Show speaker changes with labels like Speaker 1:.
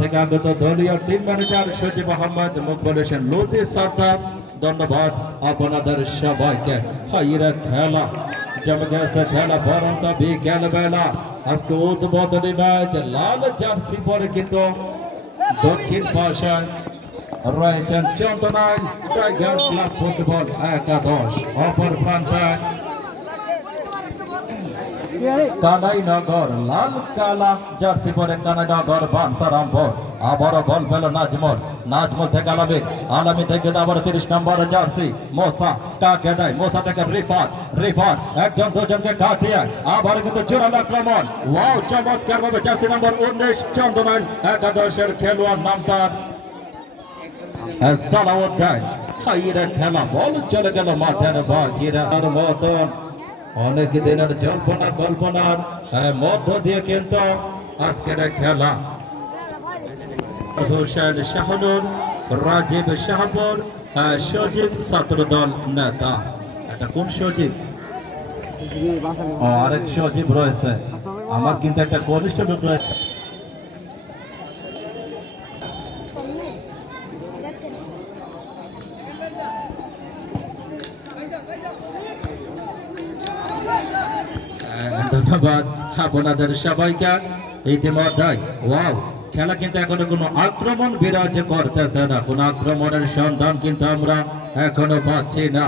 Speaker 1: থেকে আগত দলীয় টিম ম্যানেজার আহমদ লতি সাতাব ধন্যবাদ আপনাদের সবাইকে। খেলা খেলা বরন্ত বিকেল বেলা। আজকে উদ্বোধনী ম্যাচ, লাল জার্সি পরে কিন্তু দক্ষিণ পাশায় রয়েছেন ক্লাব ফুটবল একাদশ। অপর প্রান্তে কানাইনগর, লাল কালা জার্সি পরে কানাইনগর বানসারামপুর আবারও বল পেল নাজমল। নাজমল থেকে আলামী। আলামী থেকে আবার তিরিশ নম্বর জার্সি। কাকে দেয়? থেকে রিফাত। রিফাত, একজন, দুজনকে কাটিয়ে আবার কিন্তু জোরাল আক্রমণ। ওয়াও চমৎকার ভাবে জার্সি নম্বর উনিশ চন্দনাই একাদশের খেলোয়াড় নাম তার। সালাউদ্দিন। খেলা, বল চলে গেল মাঠের বাকিরা মতন অনেক দিনের জল্পনা কল্পনার মধ্য দিয়ে কিন্তু আজকের খেলা। হোসেন শাহনুর রাজীব শাহপুর সজীব ছাত্রদল নেতা। এটা কোন সজীব? আরেক সজীব রয়েছে। আমার কিন্তু একটা কনিষ্ঠ লোক রয়েছে। ধন্যবাদ আপনাদের সবাইকে ইতিমধ্যে ওয়াও খেলা কিন্তু এখনও কোনো আক্রমণ বিরাজ করতেছে না কোন আক্রমণের সন্ধান কিন্তু আমরা এখনও পাচ্ছি না